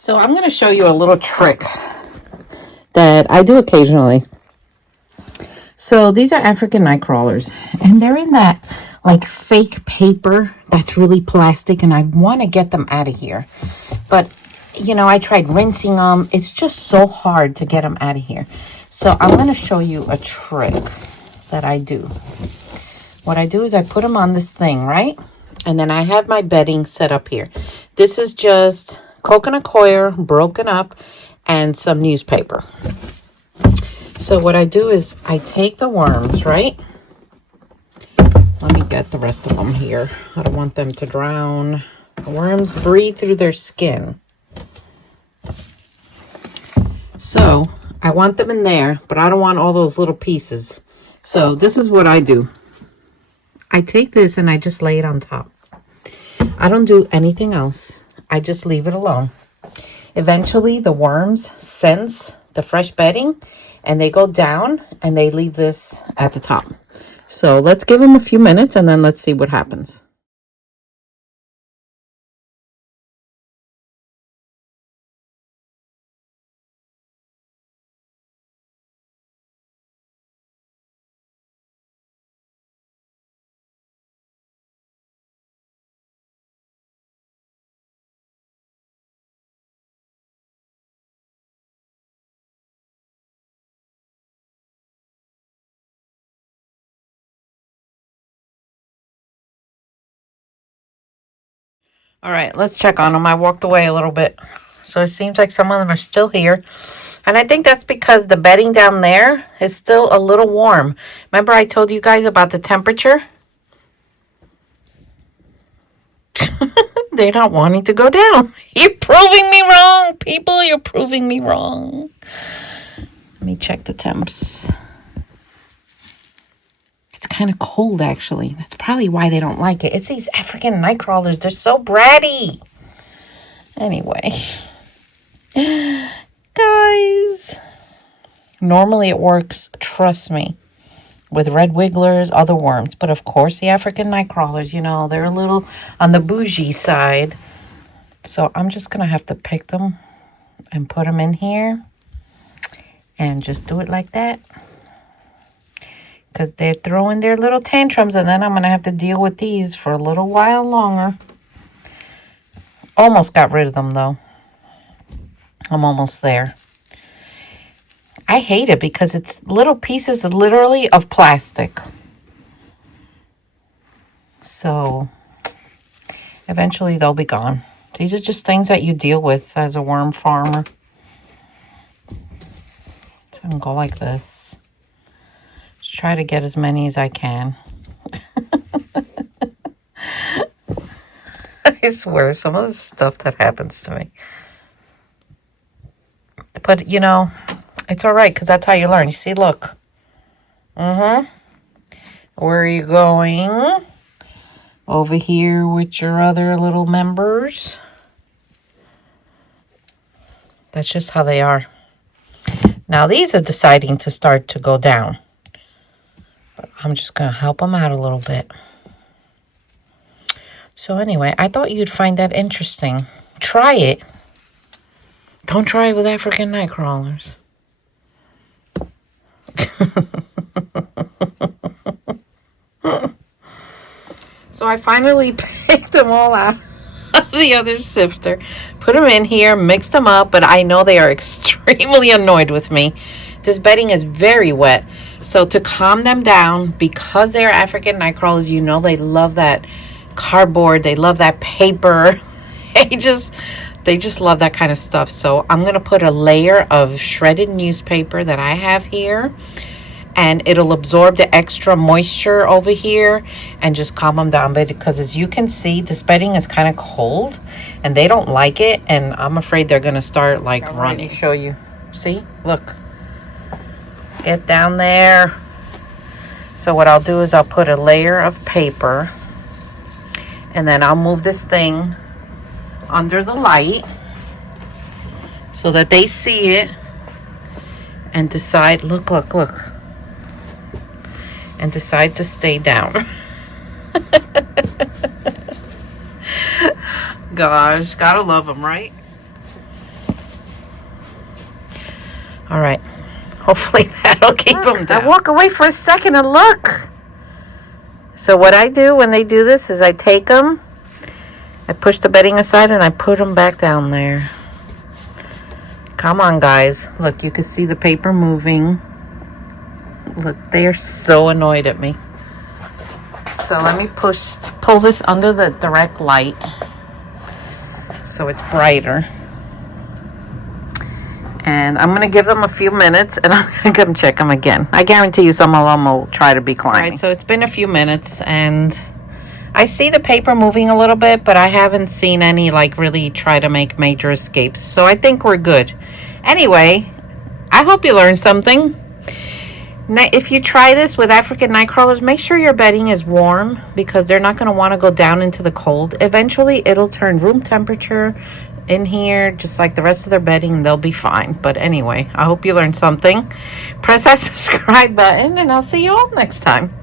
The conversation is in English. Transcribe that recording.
So I'm going to show you a little trick that I do occasionally. So these are African nightcrawlers, and they're in that like fake paper that's really plastic, and I want to get them out of here. But, you know, I tried rinsing them. It's just so hard to get them out of here. So I'm going to show you a trick that I do. What I do is I put them on this thing, right? And then I have my bedding set up here. This is just coconut coir broken up and some newspaper. So what I do is I take the worms, right? Let me get the rest of them here. I don't want them to drown. The worms breathe through their skin. So I want them in there, but I don't want all those little pieces. So this is what I do. I take this and I just lay it on top. I don't do anything else. I just leave it alone. Eventually, the worms sense the fresh bedding and they go down and they leave this at the top. So let's give them a few minutes and then let's see what happens. All right, let's check on them. I walked away a little bit. So it seems like some of them are still here. And I think that's because the bedding down there is still a little warm. Remember I told you guys about the temperature? They're not wanting to go down. You're proving me wrong, people. You're proving me wrong. Let me check the temps. It's kind of cold, actually. That's probably why they don't like it. It's these African nightcrawlers. They're so bratty. Anyway. Guys. Normally it works, trust me, with red wigglers, other worms. But of course, the African nightcrawlers, you know, they're a little on the bougie side. So I'm just going to have to pick them and put them in here. And just do it like that. Because they're throwing their little tantrums. And then I'm going to have to deal with these for a little while longer. Almost got rid of them, though. I'm almost there. I hate it because it's little pieces literally of plastic. So eventually they'll be gone. These are just things that you deal with as a worm farmer. So I'm going to go like this. Just try to get as many as I can. I swear, some of the stuff that happens to me. But, you know, it's all right because that's how you learn. You see, look. Where are you going? Over here with your other little members. That's just how they are. Now, these are deciding to start to go down. But I'm just going to help them out a little bit. So anyway, I thought you'd find that interesting. Try it. Don't try it with African nightcrawlers. So I finally picked them all out of the other sifter, put them in here, mixed them up, but I know they are extremely annoyed with me. This bedding is very wet. So to calm them down, because they are African nightcrawlers, you know they love that cardboard, they love that paper. They just love that kind of stuff. So I'm going to put a layer of shredded newspaper that I have here. And it'll absorb the extra moisture over here and just calm them down. But because as you can see, this bedding is kind of cold and they don't like it. And I'm afraid they're going to start like running. Let me show you. See? Look. Get down there. So what I'll do is I'll put a layer of paper. And then I'll move this thing under the light so that they see it and decide, look. And decide to stay down. Gosh, gotta love them, right? All right. Hopefully that'll keep them down. I walk away for a second and look. So what I do when they do this is I take them, I push the bedding aside, and I put them back down there. Come on, guys. Look, you can see the paper moving. Look, they are so annoyed at me. So let me pull this under the direct light so it's brighter. And I'm going to give them a few minutes, and I'm going to come check them again. I guarantee you some of them will try to be climbing. All right, so it's been a few minutes, and I see the paper moving a little bit, but I haven't seen any, like, really try to make major escapes. So I think we're good. Anyway, I hope you learned something. If you try this with African night crawlers, make sure your bedding is warm because they're not going to want to go down into the cold. Eventually, it'll turn room temperature in here, just like the rest of their bedding, and they'll be fine. But anyway, I hope you learned something. Press that subscribe button, and I'll see you all next time.